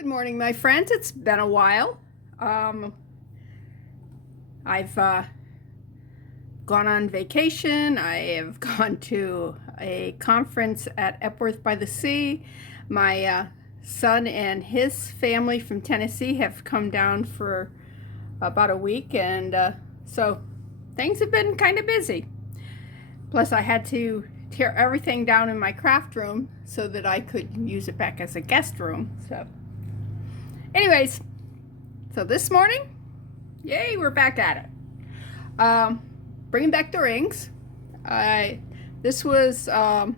Good morning, my friends. It's been a while. I've gone on vacation. I have gone to a conference at Epworth by the Sea. My son and his family from Tennessee have come down for about a week, and so things have been kind of busy. Plus, I had to tear everything down in my craft room so that I could use it back as a guest room. So anyways, so this morning, yay, we're back at it. Bringing back the rings. This was a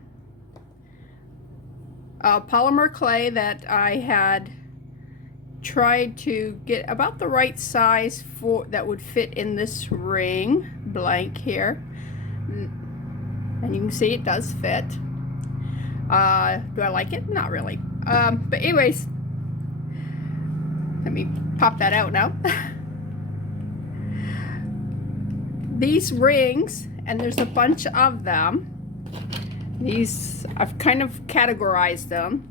polymer clay that I had tried to get about the right size for that would fit in this ring blank here. And you can see it does fit. Do I like it? Not really. But anyways, let me pop that out now. These rings, and there's a bunch of them. These, I've kind of categorized them.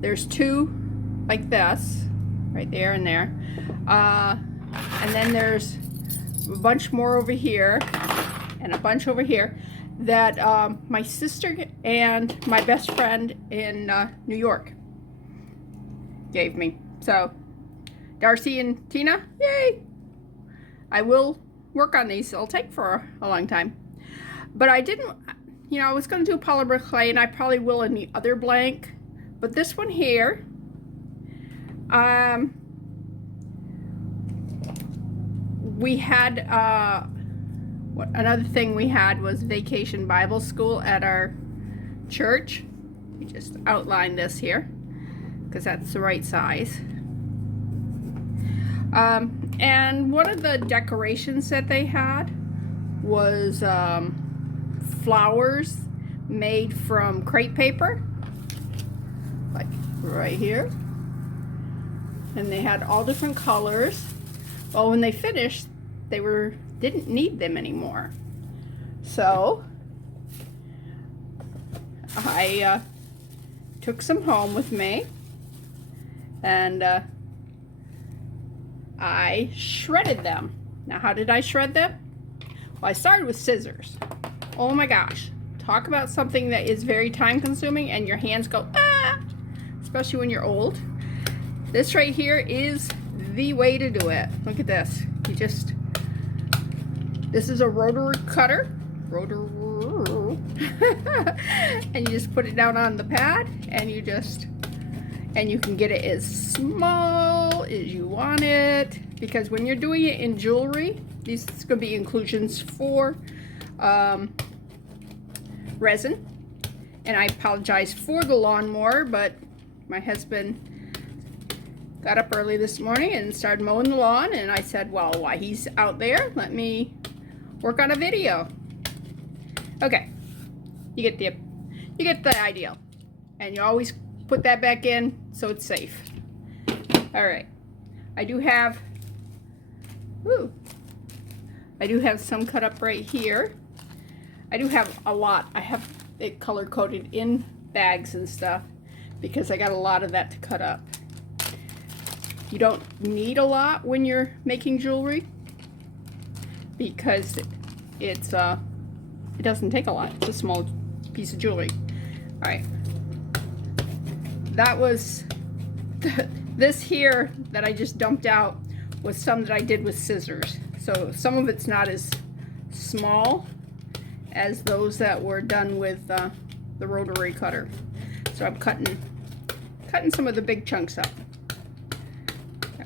There's two like this, right there and there. And then there's a bunch more over here, and a bunch over here that my sister and my best friend in New York gave me. So, Darcy and Tina, yay! I will work on these. It'll take for a long time. But I didn't, I was going to do polymer clay, and I probably will in the other blank. But this one here, we had, another thing we had was Vacation Bible School at our church. We just outline this here, because that's the right size. And one of the decorations that they had was flowers made from crepe paper, like right here. And they had all different colors. Well, when they finished, they didn't need them anymore. So I took some home with me, and I shredded them. Now, how did I shred them? Well, I started with scissors. Oh my gosh. Talk about something that is very time consuming and your hands go, ah! Especially when you're old. This right here is the way to do it. Look at this. This is a rotary cutter. And you just put it down on the pad, and you can get it as small as you want it, because when you're doing it in jewelry, these is going to be inclusions for resin. And I apologize for the lawnmower, but my husband got up early this morning and started mowing the lawn, and I said, well, while he's out there, let me work on a video. Okay, you get the idea, and you always put that back in so it's safe. All right, I do have some cut up right here. I do have a lot. I have it color coded in bags and stuff because I got a lot of that to cut up. You don't need a lot when you're making jewelry because it doesn't take a lot. It's a small piece of jewelry. All right. That was this here that I just dumped out was some that I did with scissors. So some of it's not as small as those that were done with the rotary cutter. So I'm cutting some of the big chunks up.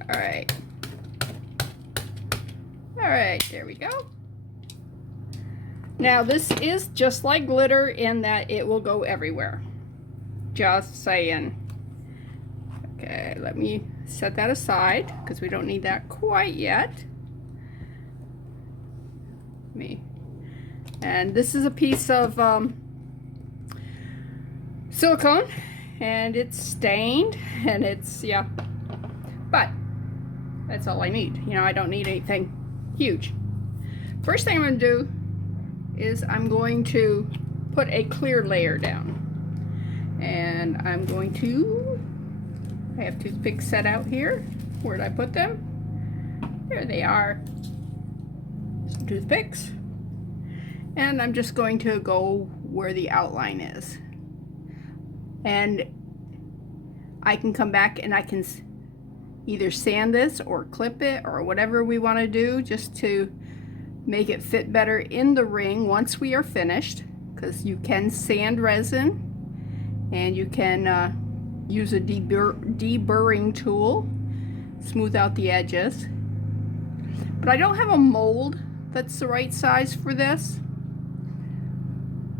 All right, there we go. Now this is just like glitter in that it will go everywhere. Just saying. Okay, let me set that aside because we don't need that quite yet. And this is a piece of silicone, and it's stained, and it's, yeah, but that's all I need. I don't need anything huge. First thing I'm going to do is I'm going to put a clear layer down, and I'm going to I have toothpicks set out here. Where did I put them? There they are. Some toothpicks. And I'm just going to go where the outline is. And I can come back and I can either sand this or clip it or whatever we want to do just to make it fit better in the ring once we are finished, because you can sand resin and you can use a deburring tool, smooth out the edges. But I don't have a mold that's the right size for this.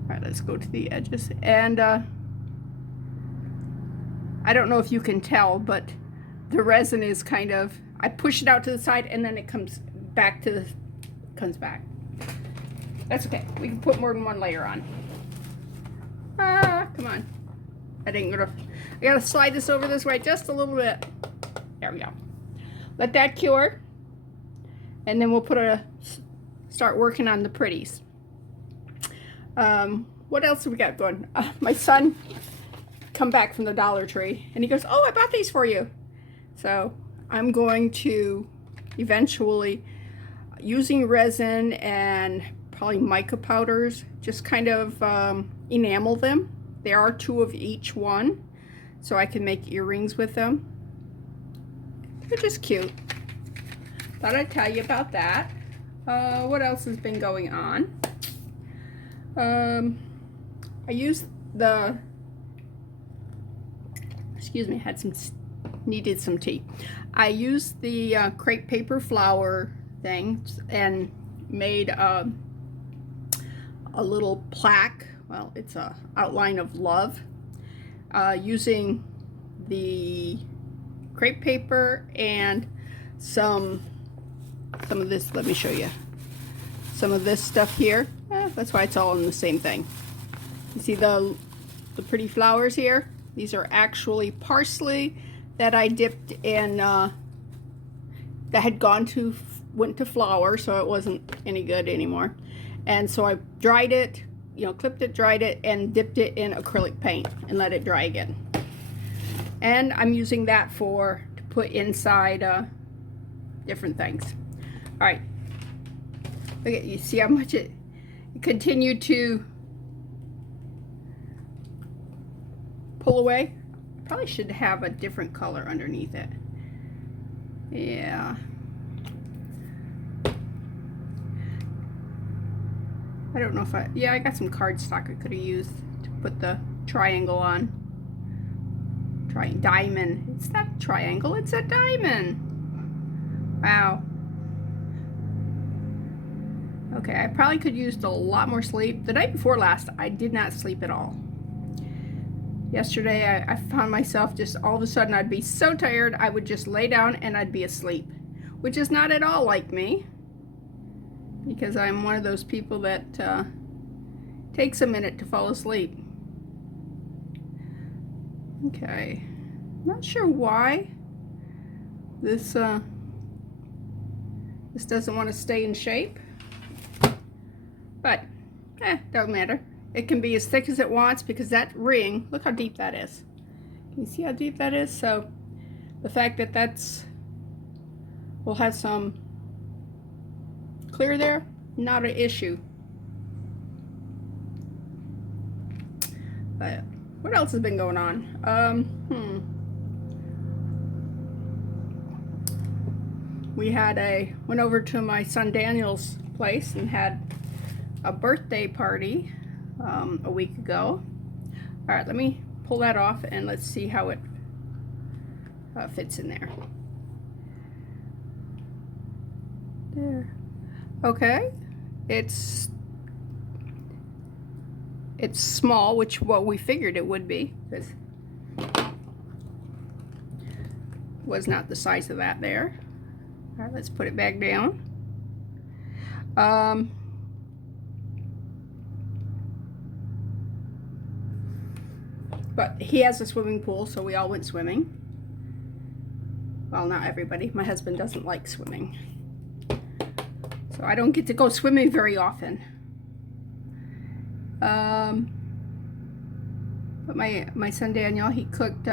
All right, let's go to the edges. And I don't know if you can tell, but the resin is kind of, I push it out to the side and then it comes back to the, comes back. That's okay. We can put more than one layer on. Ah, come on. I gotta slide this over this way just a little bit. There we go. Let that cure. And then we'll start working on the pretties. What else have we got going? My son come back from the Dollar Tree and he goes, oh, I bought these for you. So I'm going to eventually, using resin and probably mica powders, just kind of enamel them. There are 2 of each one, so I can make earrings with them. They're just cute. Thought I'd tell you about that. What else has been going on? I used the, excuse me, needed some tea. I used the crepe paper flower thing and made a little plaque. Well, it's a outline of love using the crepe paper and some of this. Let me show you some of this stuff here. That's why it's all in the same thing. You see the pretty flowers here? These are actually parsley that I dipped in, that had went to flour, so it wasn't any good anymore. And so I dried it, clipped it, dried it, and dipped it in acrylic paint and let it dry again. And I'm using that to put inside different things. All right, look at, you see how much it continued to pull away. Probably should have a different color underneath it. Yeah. I don't know if yeah, I got some cardstock I could have used to put the triangle on. Diamond. It's not a triangle, it's a diamond. Wow. Okay, I probably could use a lot more sleep. The night before last, I did not sleep at all. Yesterday, I found myself just all of a sudden, I'd be so tired, I would just lay down and I'd be asleep, which is not at all like me, because I'm one of those people that takes a minute to fall asleep. Okay, not sure why this doesn't want to stay in shape, but don't matter. It can be as thick as it wants, because that ring, look how deep that is. Can you see how deep that is? So the fact that we'll have some clear there, not an issue. But what else has been going on? We went over to my son Daniel's place and had a birthday party a week ago. All right, let me pull that off and let's see how it fits in there. There. Okay, it's small, which what we figured it would be, because was not the size of that there. All right, let's put it back down. But he has a swimming pool, so we all went swimming. Well, not everybody. My husband doesn't like swimming, so I don't get to go swimming very often. But my son Daniel, he cooked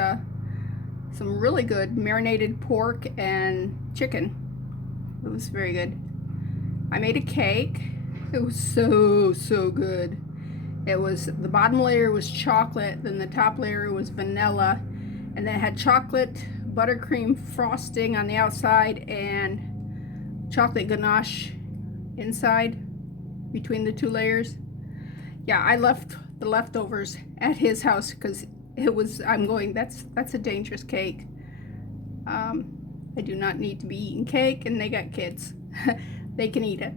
some really good marinated pork and chicken. It was very good. I made a cake. It was so good. It was, the bottom layer was chocolate, then the top layer was vanilla, and then it had chocolate buttercream frosting on the outside and chocolate ganache inside between the two layers. Yeah, I left the leftovers at his house because it was, I'm going, that's a dangerous cake. I do not need to be eating cake, and they got kids. They can eat it.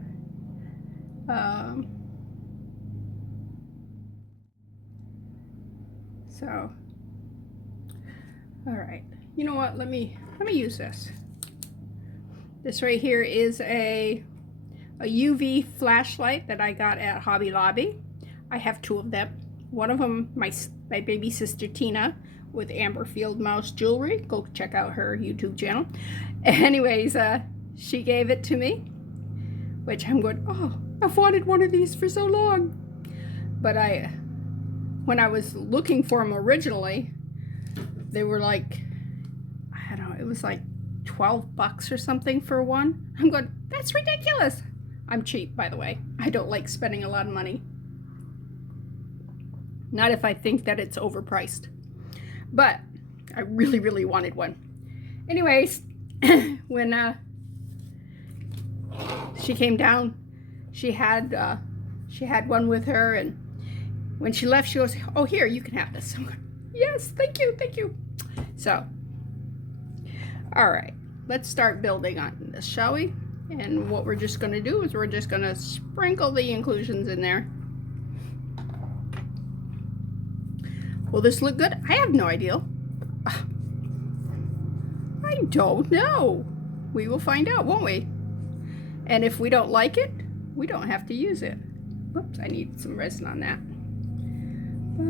So, all right. You know what? Let me use this. This right here is a UV flashlight that I got at Hobby Lobby. I have two of them. One of them, my baby sister Tina with Amber Field Mouse Jewelry. Go check out her YouTube channel. Anyways, she gave it to me, which I'm going, oh, I've wanted one of these for so long. But when I was looking for them originally, they were like, I don't know, it was like 12 bucks or something for one. I'm going, that's ridiculous. I'm cheap, by the way. I don't like spending a lot of money. Not if I think that it's overpriced. But I really wanted one. Anyways, when she came down, she had one with her, and when she left, she goes, oh, here, you can have this. I'm going, yes, thank you. So, all right, let's start building on this, shall we? And what we're just going to do is we're just going to sprinkle the inclusions in there. Will this look good? I have no idea. I don't know. We will find out, won't we? And if we don't like it, we don't have to use it. Whoops, I need some resin on that. All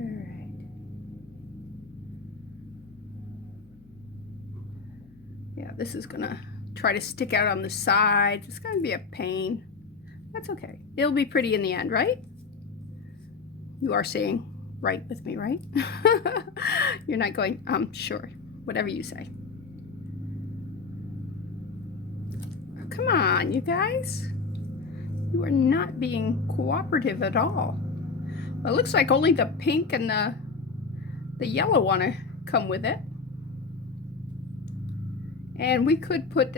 right. Yeah, this is gonna try to stick out on the sides. It's gonna be a pain. That's okay. It'll be pretty in the end, right? You are saying right with me, right? You're not going, sure, whatever you say. Oh, come on, you guys. You are not being cooperative at all. Well, it looks like only the pink and the yellow want to come with it. And we could put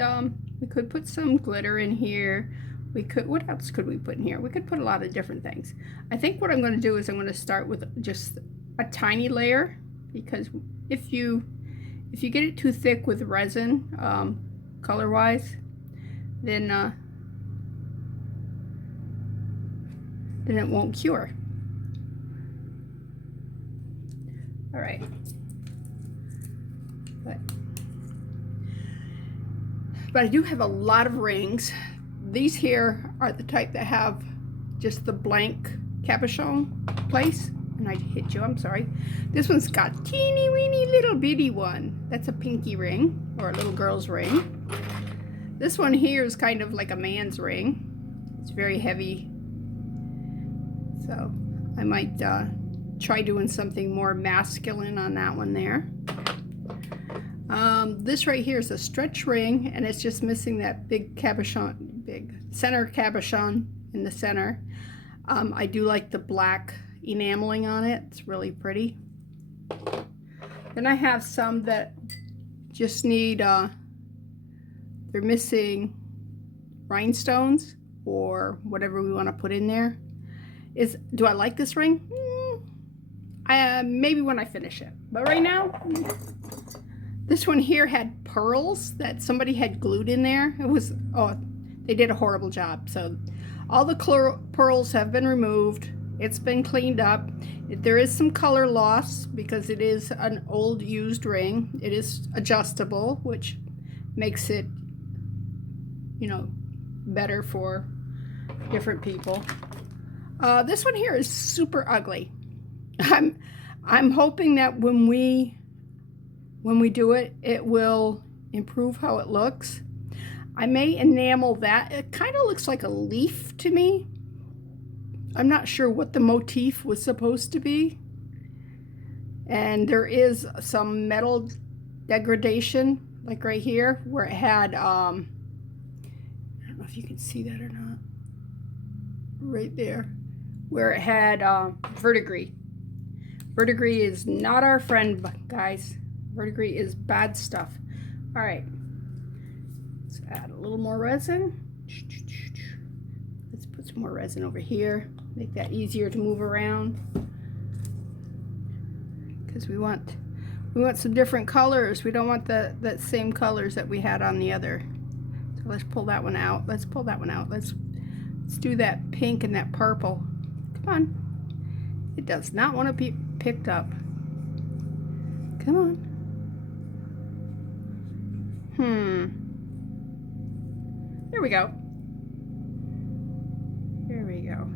some glitter in here. We could, what else could we put in here? We could put a lot of different things. I think what I'm going to do is I'm going to start with just a tiny layer, because if you get it too thick with resin, color wise, then it won't cure. All right. But I do have a lot of rings. These here are the type that have just the blank cabochon place. And I hit you, I'm sorry. This one's got teeny weeny little bitty one. That's a pinky ring, or a little girl's ring. This one here is kind of like a man's ring. It's very heavy. So I might try doing something more masculine on that one there. This right here is a stretch ring, and it's just missing that big cabochon, big center cabochon in the center. I do like the black enameling on it. It's really pretty. Then I have some that just need, they're missing rhinestones or whatever we want to put in there. Do I like this ring? Maybe when I finish it. But right now, this one here had pearls that somebody had glued in there. It was, oh, they did a horrible job. So all the pearls have been removed. It's been cleaned up. There is some color loss because it is an old used ring. It is adjustable, which makes it, you know, better for different people. This one here is super ugly. I'm hoping that when we do it, it will improve how it looks. I may enamel that. It kind of looks like a leaf to me. I'm not sure what the motif was supposed to be. And there is some metal degradation, like right here, where it had, I don't know if you can see that or not. Right there, where it had verdigris. Verdigris is not our friend, guys. Verdigris is bad stuff. All right, let's add a little more resin. Let's put some more resin over here. Make that easier to move around. Because we want some different colors. We don't want that same colors that we had on the other. So let's pull that one out. Let's pull that one out. Let's do that pink and that purple. Come on. It does not want to be picked up. Come on. There we go. There we go.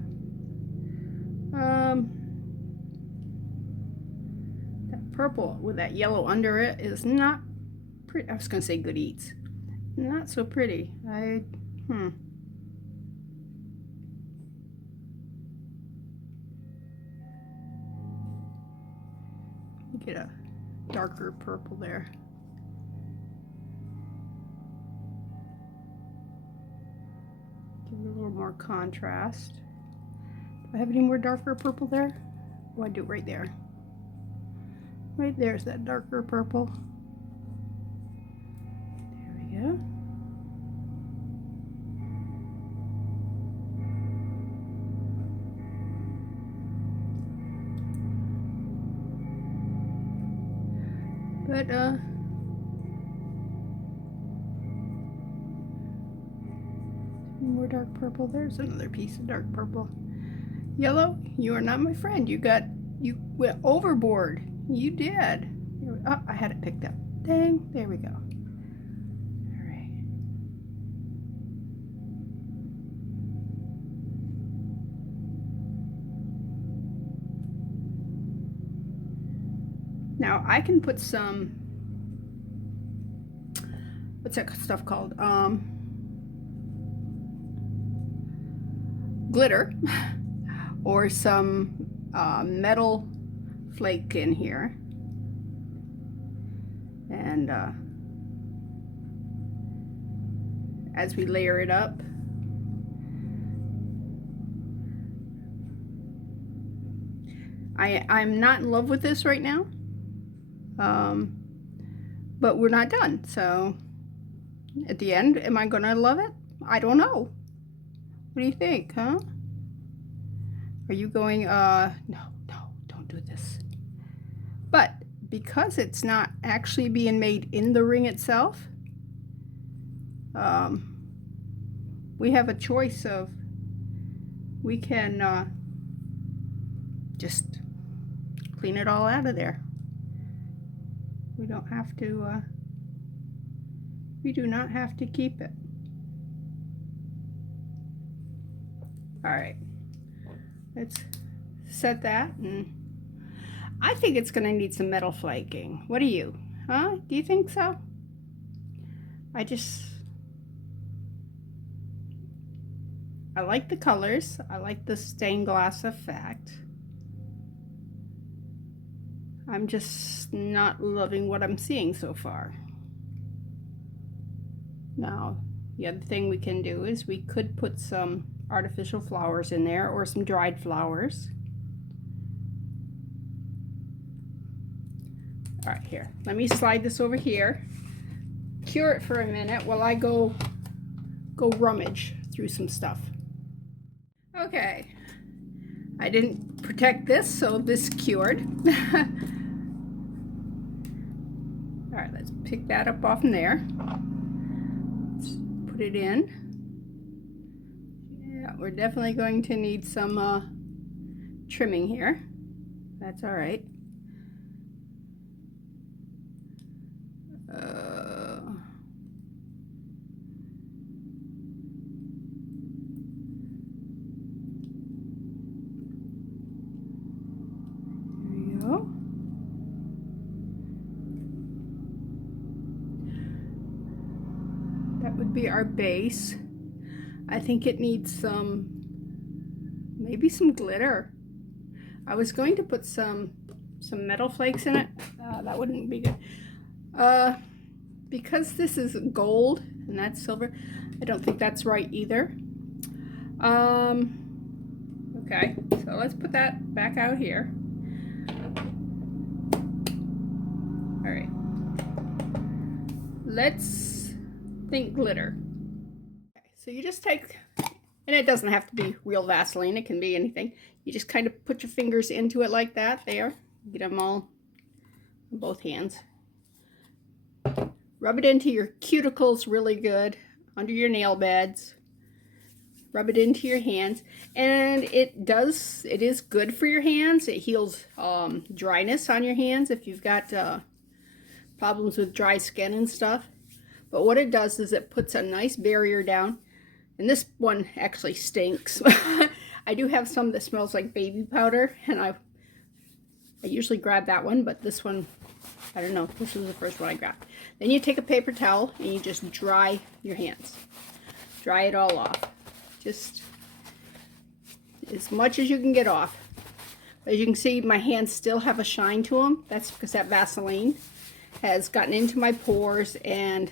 That purple with that yellow under it is not pretty. I was going to say good eats. Not so pretty. Get a darker purple there. Give it a little more contrast. Do I have any more darker purple there? Oh, I do right there. Right there's that darker purple. There we go. But more dark purple. There's another piece of dark purple. Yellow, you are not my friend. You went overboard. You did. Oh, I had it picked up. Dang, there we go. All right. Now I can put some, what's that stuff called? Glitter or some metal flake in here. And as we layer it up, I'm not in love with this right now. But we're not done. So at the end, am I gonna love it? I don't know. What do you think, huh? Are you going, no, don't do this. But because it's not actually being made in the ring itself, we have a choice of, we can just clean it all out of there. We don't have to, we do not have to keep it. All right, let's set that, and I think it's gonna need some metal flaking. What do you, huh? Do you think so? I like the colors. I like the stained glass effect. I'm just not loving what I'm seeing so far. Now, the other thing we can do is we could put some artificial flowers in there or some dried flowers. All right, here. Let me slide this over here. Cure it for a minute while I go rummage through some stuff. Okay. I didn't protect this, so this cured. All right, let's pick that up off in there. Let's put it in. Yeah, we're definitely going to need some trimming here. That's all right. to be our base. I think it needs maybe some glitter. I was going to put some metal flakes in it. That wouldn't be good. Because this is gold and that's silver, I don't think that's right either. Okay, so let's put that back out here. All right. Let's think glitter. Okay, so you just take, and it doesn't have to be real Vaseline, it can be anything. You just kind of put your fingers into it like that, there. Get them all in both hands. Rub it into your cuticles really good, under your nail beds. Rub it into your hands, and it is good for your hands. It heals dryness on your hands if you've got problems with dry skin and stuff. But what it does is it puts a nice barrier down, and this one actually stinks. I do have some that smells like baby powder, and I usually grab that one, but this one, I don't know, this was the first one I grabbed. Then you take a paper towel and you just dry your hands. Dry it all off. Just as much as you can get off. As you can see, my hands still have a shine to them. That's because that Vaseline has gotten into my pores and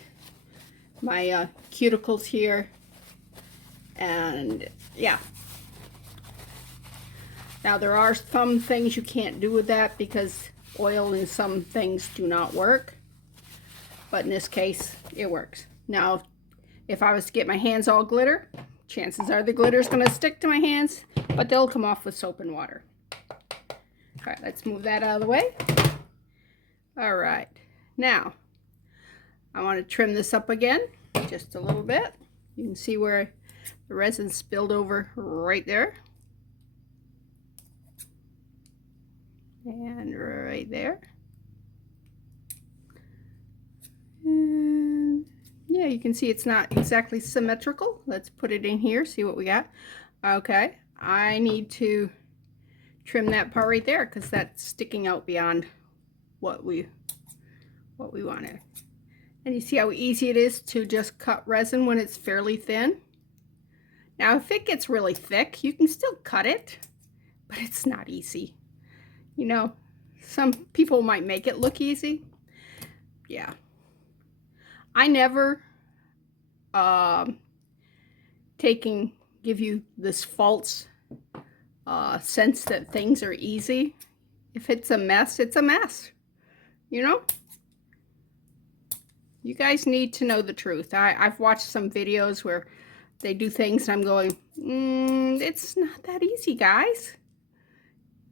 my cuticles here. And yeah. Now there are some things you can't do with that because oil in some things do not work. But in this case, it works. Now, if I was to get my hands all glitter, chances are the glitter is going to stick to my hands, but they'll come off with soap and water. All right, let's move that out of the way. All right, now I want to trim this up again just a little bit. You can see where the resin spilled over right there. And right there. And yeah, you can see it's not exactly symmetrical. Let's put it in here, see what we got. Okay, I need to trim that part right there because that's sticking out beyond what we wanted. And you see how easy it is to just cut resin when it's fairly thin. Now, if it gets really thick, you can still cut it, but it's not easy. You know, some people might make it look easy. Yeah. I never give you this false sense that things are easy. If it's a mess, it's a mess. You know? You guys need to know the truth. I've watched some videos where they do things and I'm going, it's not that easy, guys.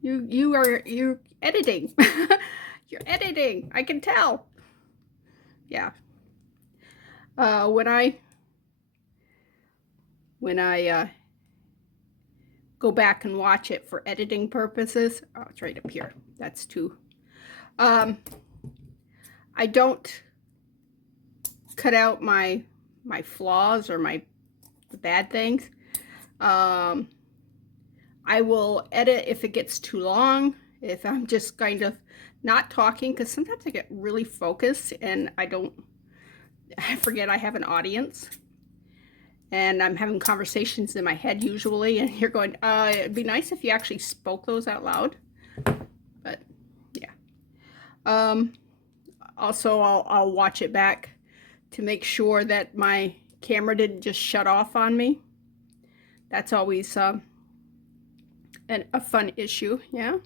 You're editing. You're editing. I can tell. Yeah. When I go back and watch it for editing purposes, oh, it's right up here. That's too. I don't cut out my flaws or the bad things. I will edit if it gets too long, if I'm just kind of not talking, because sometimes I get really focused and I forget I have an audience. And I'm having conversations in my head usually, and you're going, it'd be nice if you actually spoke those out loud. But yeah. Also, I'll watch it back to make sure that my camera didn't just shut off on me. That's always a fun issue, yeah.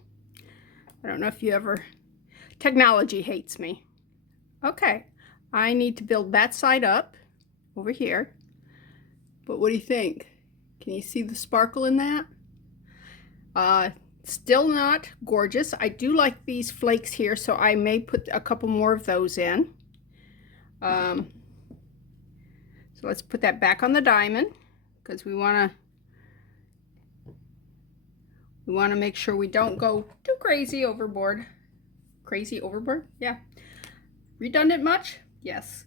I don't know if you ever, technology hates me. Okay, I need to build that side up over here. But what do you think? Can you see the sparkle in that? Still not gorgeous. I do like these flakes here, so I may put a couple more of those in. So let's put that back on the diamond because we want to make sure we don't go too crazy overboard. Crazy overboard? Yeah. Redundant much? Yes.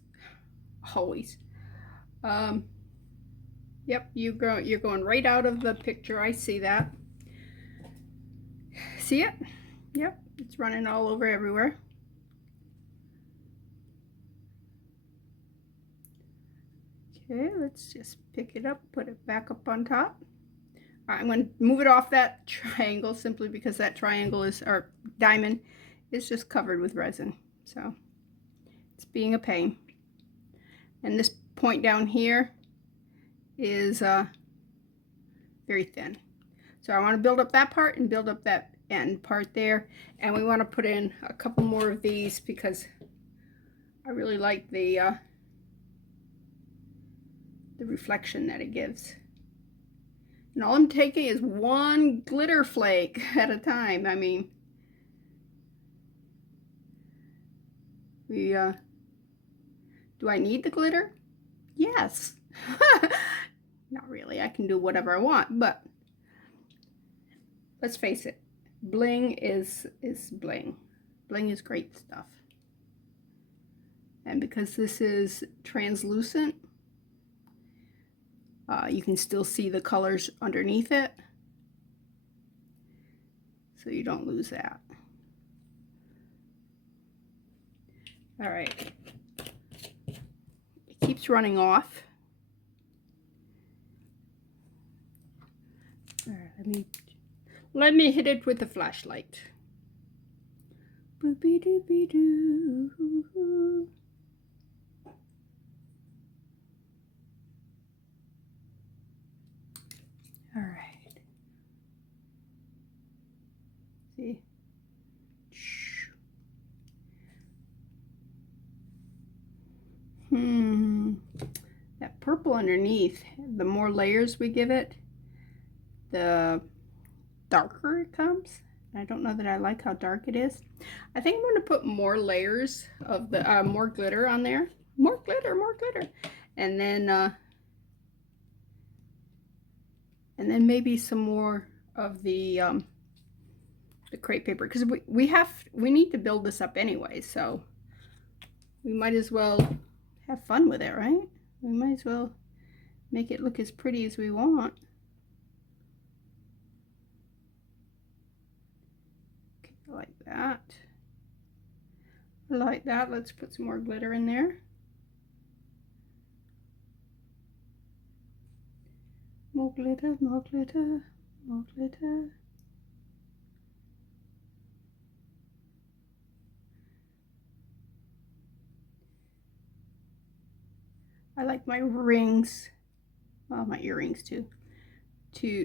Always. Yep, you're going right out of the picture. I see that. See it? Yep, it's running all over everywhere. Okay, let's just pick it up, put it back up on top. All right, I'm going to move it off that triangle simply because that triangle is, or diamond, is just covered with resin. So it's being a pain. And this point down here is very thin. So I want to build up that part and build up that end part there. And we want to put in a couple more of these because I really like the reflection that it gives. And all I'm taking is one glitter flake at a time. I mean, do I need the glitter? Yes. Not really. I can do whatever I want, but let's face it. Bling is bling. Bling is great stuff. And because this is translucent, you can still see the colors underneath it, so you don't lose that. All right, it keeps running off. All right, let me hit it with the flashlight. Boopy doopy doo. All right. See? That purple underneath, the more layers we give it, the darker it comes. I don't know that I like how dark it is. I think I'm going to put more layers of the more glitter on there. More glitter, more glitter. And then maybe some more of the crepe paper, because we need to build this up anyway, so we might as well have fun with it, right? We might as well make it look as pretty as we want. Okay, like that. I like that. Let's put some more glitter in there. More glitter, more glitter, more glitter. I like my rings, well, my earrings too,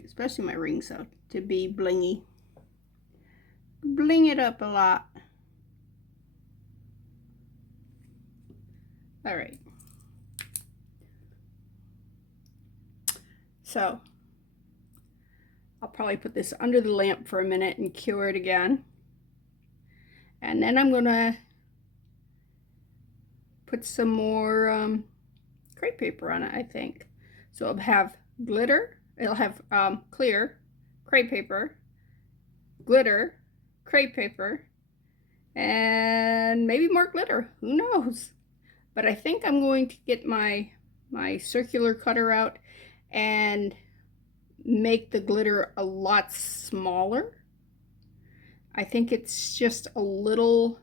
especially my rings though, to be blingy. Bling it up a lot. All right. So I'll probably put this under the lamp for a minute and cure it again. And then I'm gonna put some more crepe paper on it, I think. So it'll have glitter, it'll have clear crepe paper, glitter, crepe paper, and maybe more glitter, who knows. But I think I'm going to get my circular cutter out and make the glitter a lot smaller. I think it's just a little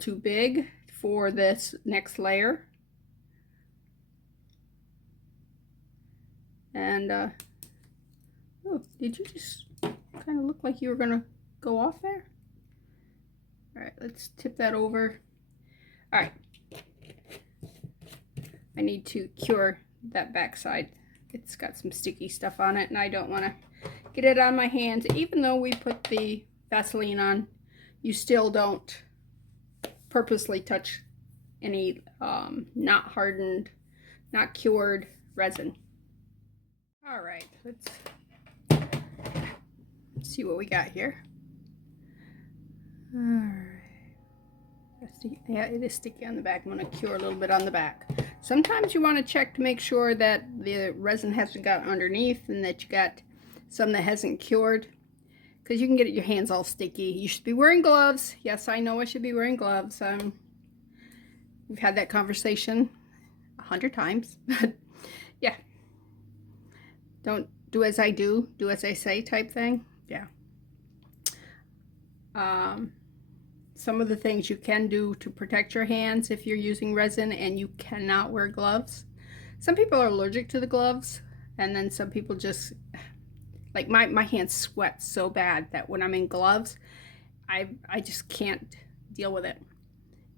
too big for this next layer. And oh, did you just kind of look like you were gonna go off there? All right, let's tip that over. All right, I need to cure that back side. It's got some sticky stuff on it and I don't want to get it on my hands. Even though we put the Vaseline on, you still don't purposely touch any not hardened, not cured resin. All right, let's see what we got here. All right. Yeah, it is sticky on the back. I'm going to cure a little bit on the back. Sometimes you want to check to make sure that the resin hasn't got underneath and that you got some that hasn't cured, because you can get your hands all sticky. You should be wearing gloves. Yes, I know I should be wearing gloves. We've had that conversation 100 times. But yeah, don't do as I do, do as I say type thing. Yeah. some of the things you can do to protect your hands if you're using resin and you cannot wear gloves. Some people are allergic to the gloves, and then some people just, like my hands sweat so bad that when I'm in gloves, I just can't deal with it.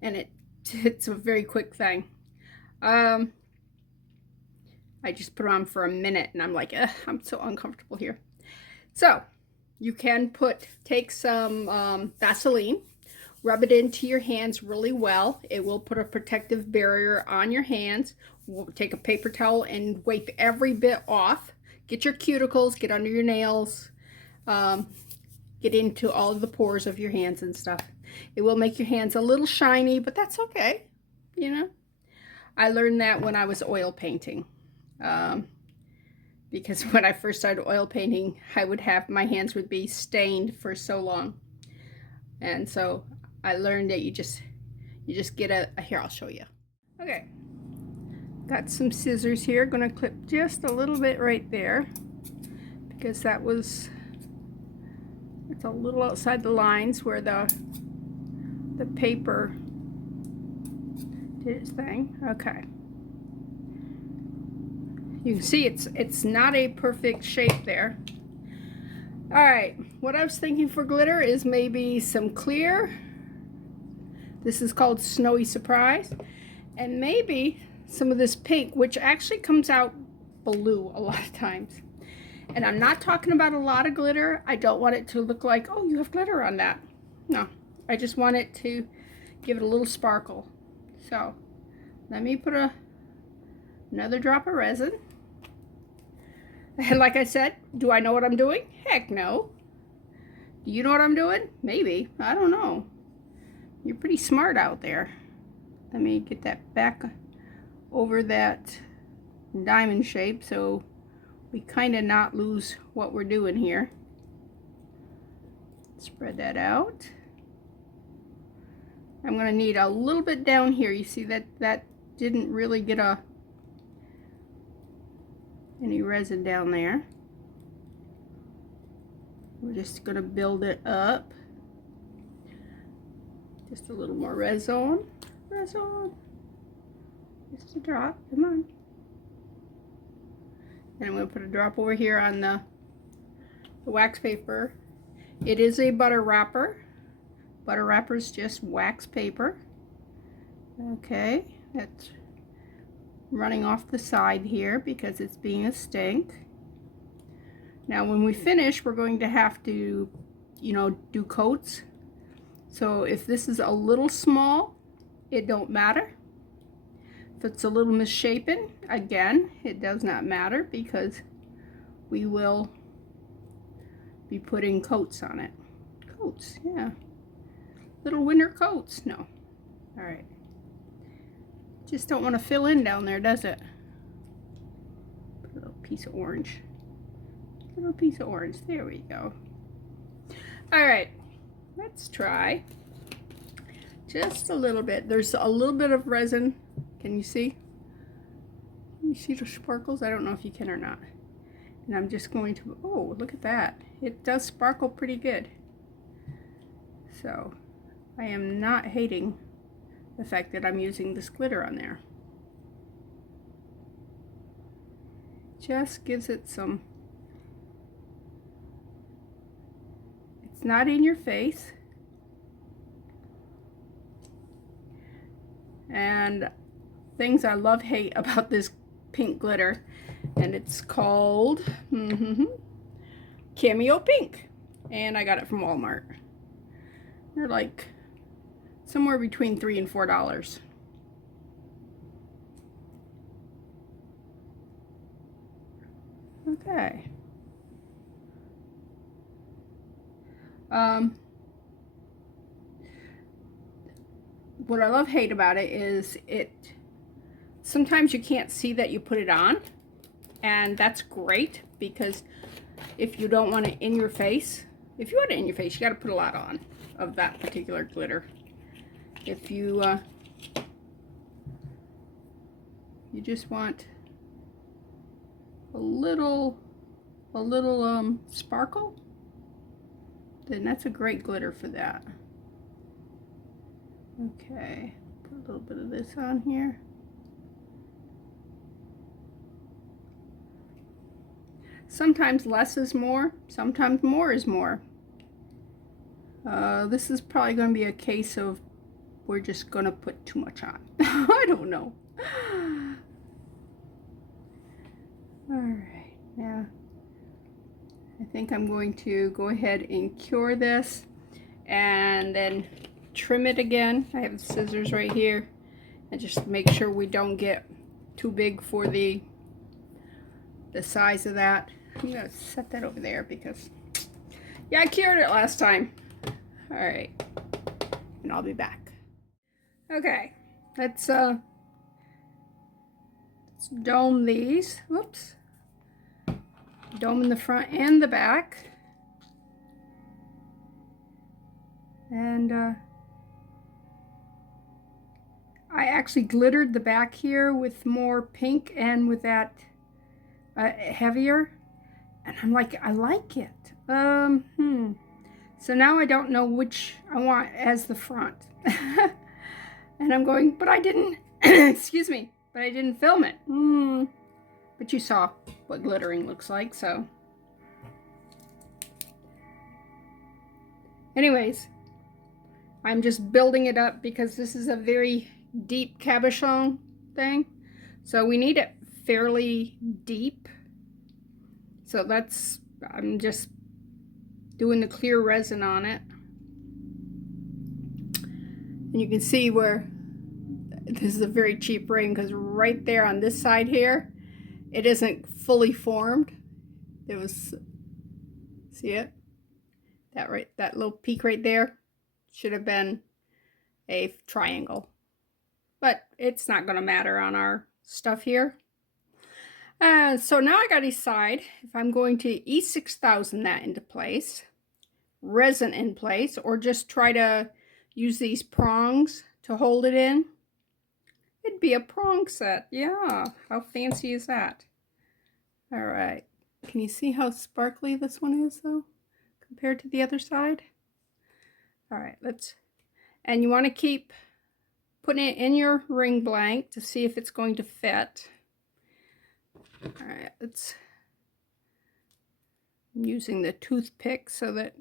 And it's a very quick thing. I just put on for a minute and I'm like, I'm so uncomfortable here. So you can take some Vaseline, rub it into your hands really well. It will put a protective barrier on your hands. We'll take a paper towel and wipe every bit off. Get your cuticles, get under your nails, get into all of the pores of your hands and stuff. It will make your hands a little shiny, but that's okay, you know. I learned that when I was oil painting. Because when I first started oil painting, my hands would be stained for so long. And so I learned that you just get here, I'll show you. Okay, got some scissors here. Gonna clip just a little bit right there because it's a little outside the lines where the paper did its thing. Okay. You can see it's not a perfect shape there. All right, what I was thinking for glitter is maybe some clear. This is called Snowy Surprise. And maybe some of this pink, which actually comes out blue a lot of times. And I'm not talking about a lot of glitter. I don't want it to look like, oh, you have glitter on that. No, I just want it to give it a little sparkle. So let me put another drop of resin. And like I said, do I know what I'm doing? Heck no. Do you know what I'm doing? Maybe. I don't know. You're pretty smart out there. Let me get that back over that diamond shape so we kind of not lose what we're doing here. Spread that out. I'm going to need a little bit down here. You see that didn't really get any resin down there. We're just going to build it up. Just a little more resin. Resin. Just a drop. Come on. And I'm going to put a drop over here on the wax paper. It is a butter wrapper. Butter wrapper is just wax paper. Okay, that's running off the side here because it's being a stink. Now when we finish, we're going to have to, do coats. So if this is a little small, it don't matter. If it's a little misshapen, again, it does not matter because we will be putting coats on it. Coats, yeah. Little winter coats, no. All right. Just don't want to fill in down there, does it? Put a little piece of orange. A little piece of orange. There we go. All right, let's try just a little bit. There's a little bit of resin. Can you see? Can you see the sparkles? I don't know if you can or not. And I'm just going to, oh, look at that. It does sparkle pretty good. So I am not hating the fact that I'm using this glitter on there. Just gives it some, it's not in your face. And things I hate about this pink glitter, and it's called Cameo Pink. And I got it from Walmart. They're like somewhere between $3 and $4. Okay. What I hate about it is sometimes you can't see that you put it on, and that's great because if you don't want it in your face, if you want it in your face, you got to put a lot on of that particular glitter. If you you just want a little sparkle, then that's a great glitter for that. Okay, put a little bit of this on here. Sometimes less is more, sometimes more is more. This is probably going to be a case of we're just going to put too much on. I don't know. Alright, now I think I'm going to go ahead and cure this and then trim it again. I have the scissors right here, and just make sure we don't get too big for the size of that. I'm gonna set that over there because, yeah, I cured it last time. All right, and I'll be back. Okay, let's dome these. Whoops. Dome in the front and the back. And I actually glittered the back here with more pink and with that heavier. And I'm like, I like it. So now I don't know which I want as the front. And I'm going, but I didn't, excuse me, but I didn't film it. But you saw what glittering looks like, so. Anyways, I'm just building it up because this is a very deep cabochon thing. So we need it fairly deep. So that's, I'm just doing the clear resin on it. And you can see where this is a very cheap ring because right there on this side here, it isn't fully formed. It was, see it? That little peak right there should have been a triangle. But it's not going to matter on our stuff here. So now I got to decide if I'm going to E6000 that into place, resin in place, or just try to use these prongs to hold it in. It'd be a prong set. Yeah, how fancy is that? All right. Can you see how sparkly this one is though, compared to the other side? All right, and you want to keep putting it in your ring blank to see if it's going to fit. All right, I'm using the toothpick so that,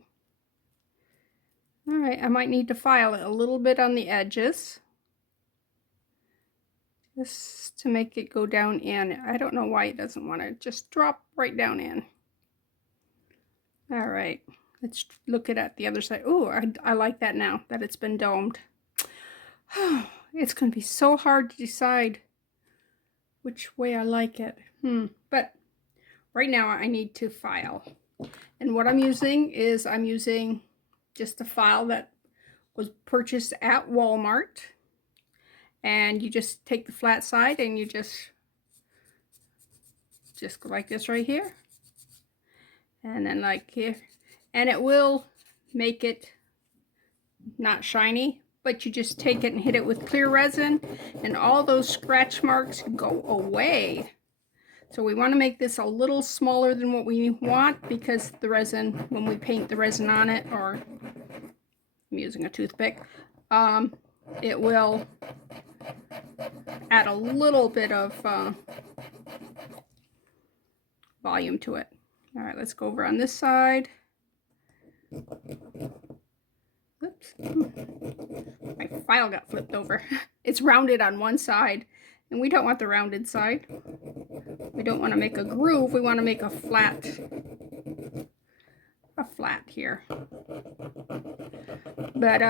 all right, I might need to file it a little bit on the edges just to make it go down in. I don't know why it doesn't want to just drop right down in. All right, let's look at the other side. Oh, I like that now that it's been domed. It's going to be so hard to decide which way I like it. But right now I need to file. And what I'm using is just a file that was purchased at Walmart. And you just take the flat side and you just go like this right here. And then like here. And it will make it not shiny, but you just take it and hit it with clear resin and all those scratch marks go away. So we want to make this a little smaller than what we want because the resin, when we paint the resin on it, or I'm using a toothpick, it will add a little bit of volume to it. All right, let's go over on this side. Oops, my file got flipped over. It's rounded on one side, and we don't want the rounded side. We don't want to make a groove. We want to make a flat here. But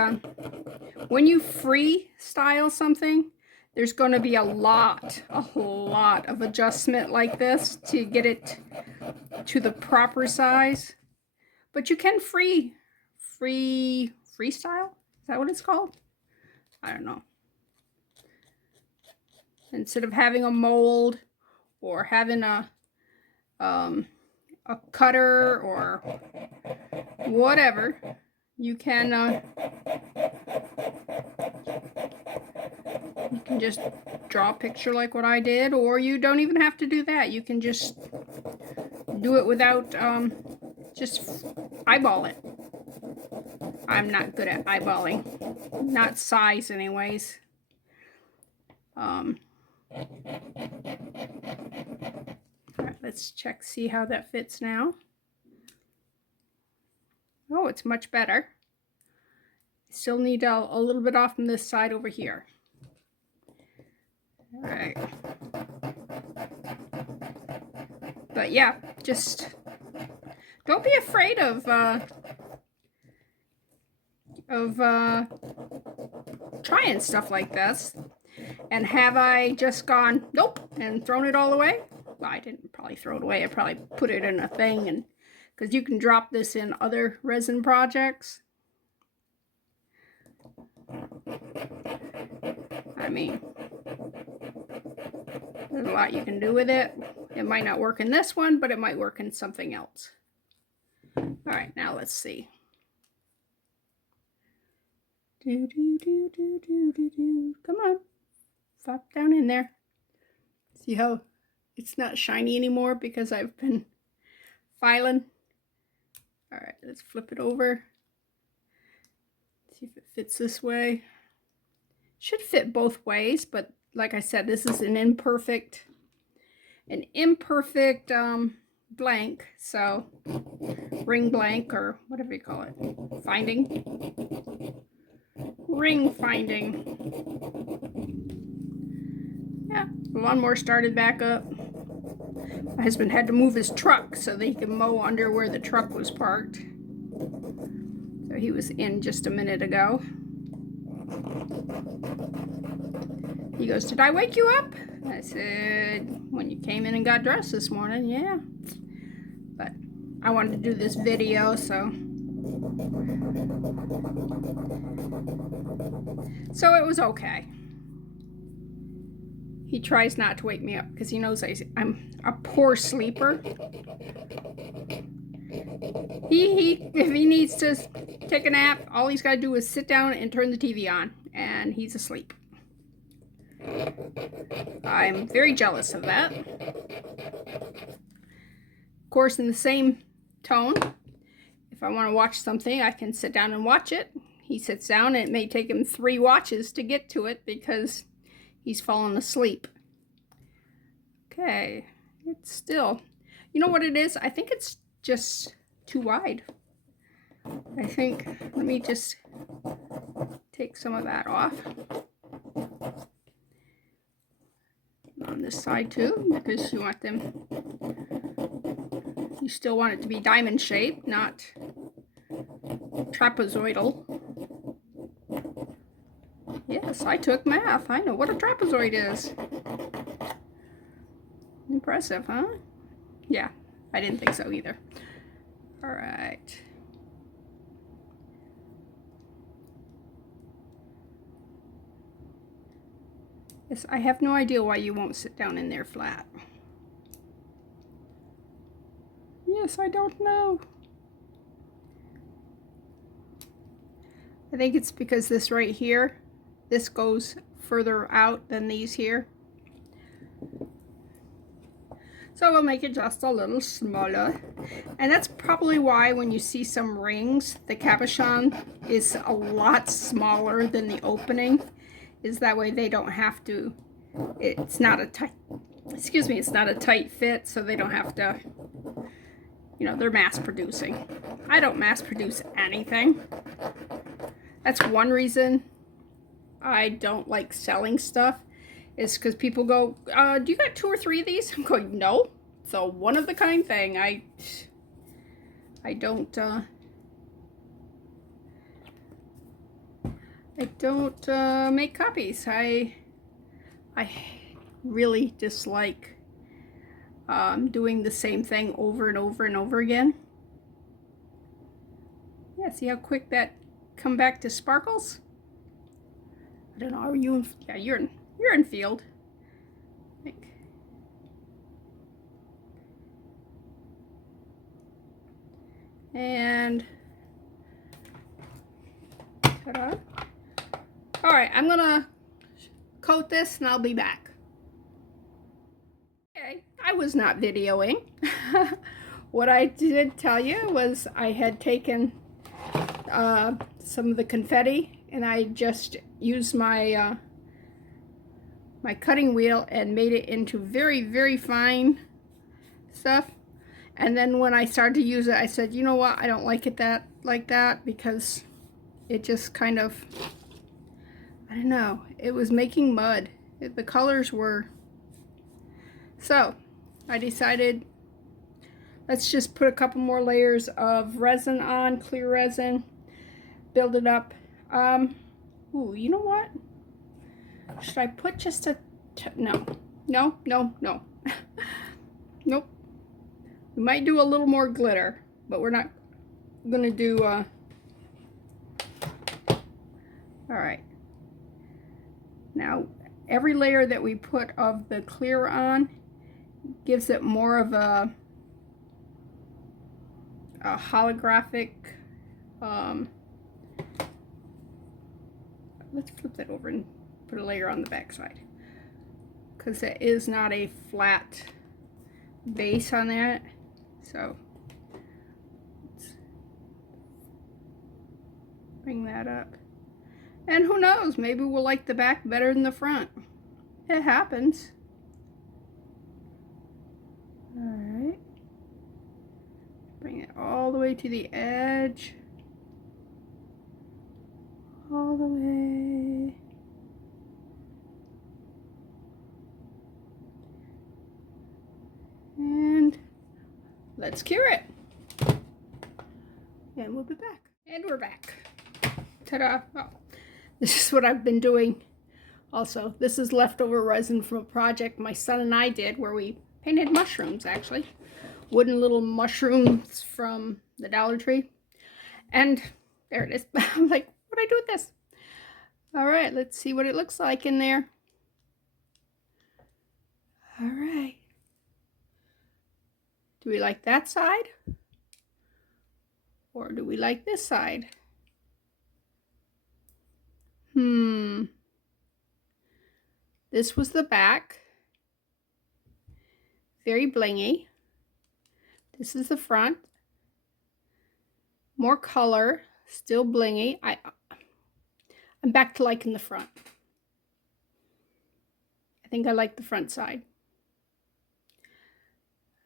when you freestyle something, there's going to be a lot of adjustment like this to get it to the proper size. But you can freestyle? Is that what it's called? I don't know. Instead of having a mold or having a cutter or whatever, you can just draw a picture like what I did, or you don't even have to do that. You can just do it without just eyeball it. I'm not good at eyeballing. Not size anyways. All right, let's check, see how that fits now. Oh, it's much better. Still need a little bit off from this side over here. All right. But yeah, just don't be afraid of trying stuff like this. And have I just gone, nope, and thrown it all away? Well, I didn't probably throw it away. I probably put it in a thing, and because you can drop this in other resin projects. I mean, there's a lot you can do with it. It might not work in this one, but it might work in something else. All right, now let's see. Do, do, do, do, do, do, do. Come on. Flop down in there. See how it's not shiny anymore because I've been filing. All right, let's flip it over. See if it fits this way. Should fit both ways, but like I said, this is an imperfect blank, so ring blank or whatever you call it. Finding. Ring finding. Yeah, the lawnmower started back up. My husband had to move his truck so that he could mow under where the truck was parked. So he was in just a minute ago. He goes, "Did I wake you up?" I said, "When you came in and got dressed this morning, yeah." But I wanted to do this video, so it was okay. He tries not to wake me up because he knows I'm a poor sleeper. If he needs to take a nap, all he's got to do is sit down and turn the TV on, and he's asleep. I'm very jealous of that. Of course, in the same tone, if I want to watch something, I can sit down and watch it. He sits down, and it may take him 3 watches to get to it because he's fallen asleep. Okay, it's still, you know what it is? I think it's just too wide. I think, let me just take some of that off. On this side too, because you want them, you still want it to be diamond shaped, not trapezoidal. Yes, I took math. I know what a trapezoid is. Impressive, huh? Yeah, I didn't think so either. All right. Yes, I have no idea why you won't sit down in there flat. Yes, I don't know. I think it's because this right here, this goes further out than these here. So we'll make it just a little smaller. And that's probably why when you see some rings, the cabochon is a lot smaller than the opening. Is that way they don't have to, it's not a tight, excuse me, it's not a tight fit, so they don't have to, you know, they're mass producing. I don't mass produce anything. That's one reason I don't like selling stuff, is because people go, do you got 2 or 3 of these? I'm going, no, it's a one of the kind thing. I don't make copies. I really dislike doing the same thing over and over and over again. Yeah, see how quick that come back to sparkles? I don't know, are you in, yeah, you're in field. I think. And ta-da. All right, I'm gonna coat this and I'll be back. Okay, I was not videoing. What I did tell you was I had taken some of the confetti, and I just used my my cutting wheel and made it into very, very fine stuff. And then when I started to use it, I said, you know what, I don't like it like that because it just kind of, I don't know, it was making mud. The colors were, so I decided let's just put a couple more layers of resin on, clear resin, build it up. Ooh, you know what? Should I put just a, no, no, no, no. Nope. We might do a little more glitter, but we're not gonna do, all right. Now, every layer that we put of the clear on gives it more of a holographic, let's flip that over and put a layer on the back side, because it is not a flat base on that. So let's bring that up. And who knows, maybe we'll like the back better than the front. It happens. Alright. Bring it all the way to the edge. All the way. And let's cure it. And we'll be back. And we're back. Ta-da. Oh, this is what I've been doing. Also, this is leftover resin from a project my son and I did where we painted mushrooms, actually. Wooden little mushrooms from the Dollar Tree. And there it is. I'm like, what do I do with this? All right, let's see what it looks like in there. All right. Do we like that side? Or do we like this side? This was the back. Very blingy. This is the front. More color, still blingy. I'm back to liking the front. I think I like the front side.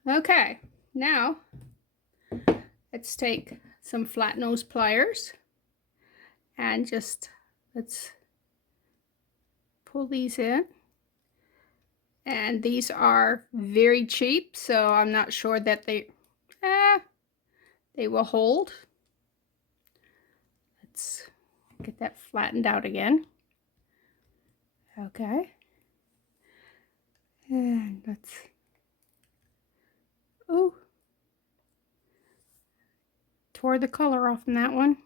Okay, now let's take some flat nose pliers and just let's pull these in. And these are very cheap, so I'm not sure that they will hold. Let's get that flattened out again. Okay. And let's, oh, tore the color off in that one.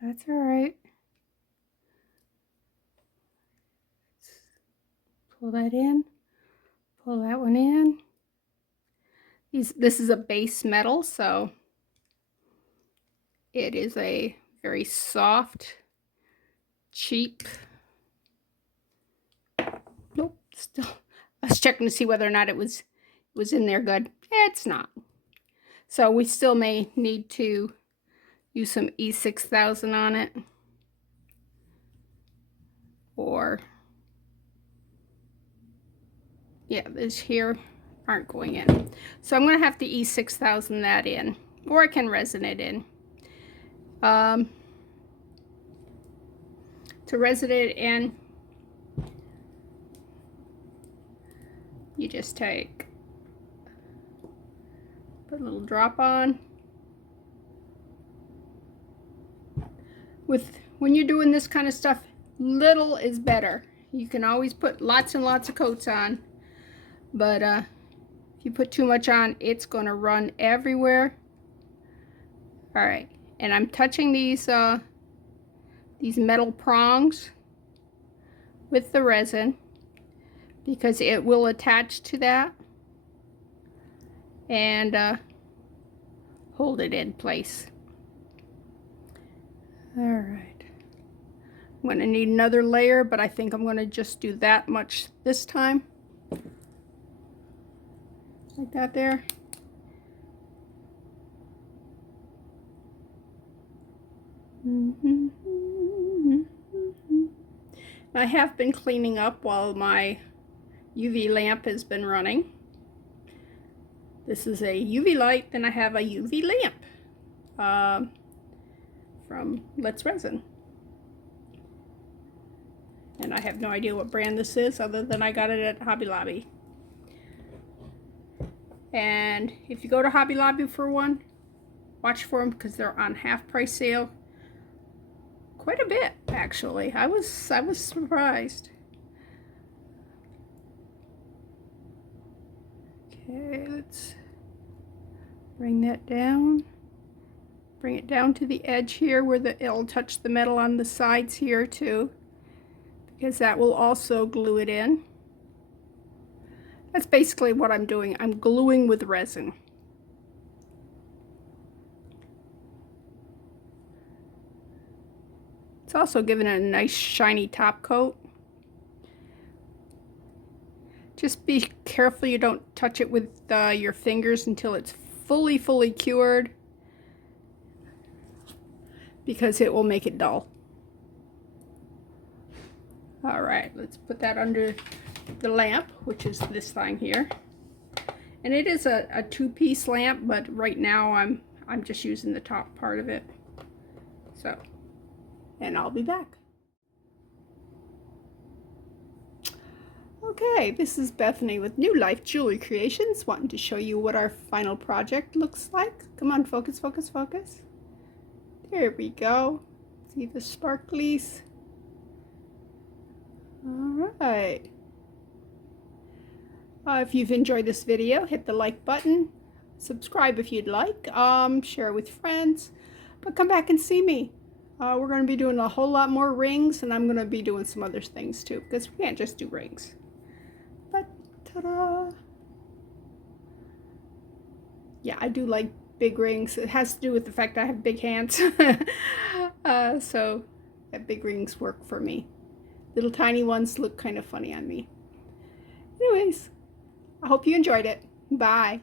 That's all right. Let's pull that in, pull that one in. This is a base metal, so it is a very soft, cheap. Nope, still. I was checking to see whether or not it was in there good. It's not. So we still may need to use some E6000 on it, or yeah, this here aren't going in. So I'm going to have to E6000 that in, or I can resin it in. To resin it in, you just put a little drop on. When you're doing this kind of stuff, little is better. You can always put lots and lots of coats on, but if you put too much on, it's going to run everywhere. All right, and I'm touching these metal prongs with the resin because it will attach to that and hold it in place. All right. I'm going to need another layer, but I think I'm going to just do that much this time. Like that there. I have been cleaning up while my UV lamp has been running. This is a UV light, then I have a UV lamp from Resin. And I have no idea what brand this is other than I got it at Hobby Lobby. And if you go to Hobby Lobby for one, watch for them because they're on half price sale. Quite a bit, actually. I was surprised. Okay, let's bring that down. Bring it down to the edge here where it'll touch the metal on the sides here too, because that will also glue it in. That's basically what I'm doing. I'm gluing with resin. It's also giving it a nice shiny top coat. Just be careful you don't touch it with your fingers until it's fully cured, because it will make it dull. Alright, let's put that under the lamp, which is this thing here. And it is a two-piece lamp, but right now I'm just using the top part of it. So, and I'll be back. Okay, this is Bethany with New Life Jewelry Creations, wanting to show you what our final project looks like. Come on, focus, focus, focus. There we go. See the sparklies? Alright. If you've enjoyed this video, hit the like button. Subscribe if you'd like. Share with friends. But come back and see me. We're going to be doing a whole lot more rings, and I'm going to be doing some other things too, because we can't just do rings. But, ta-da! Yeah, I do like big rings. It has to do with the fact I have big hands. So, big rings work for me. Little tiny ones look kind of funny on me. Anyways, I hope you enjoyed it. Bye.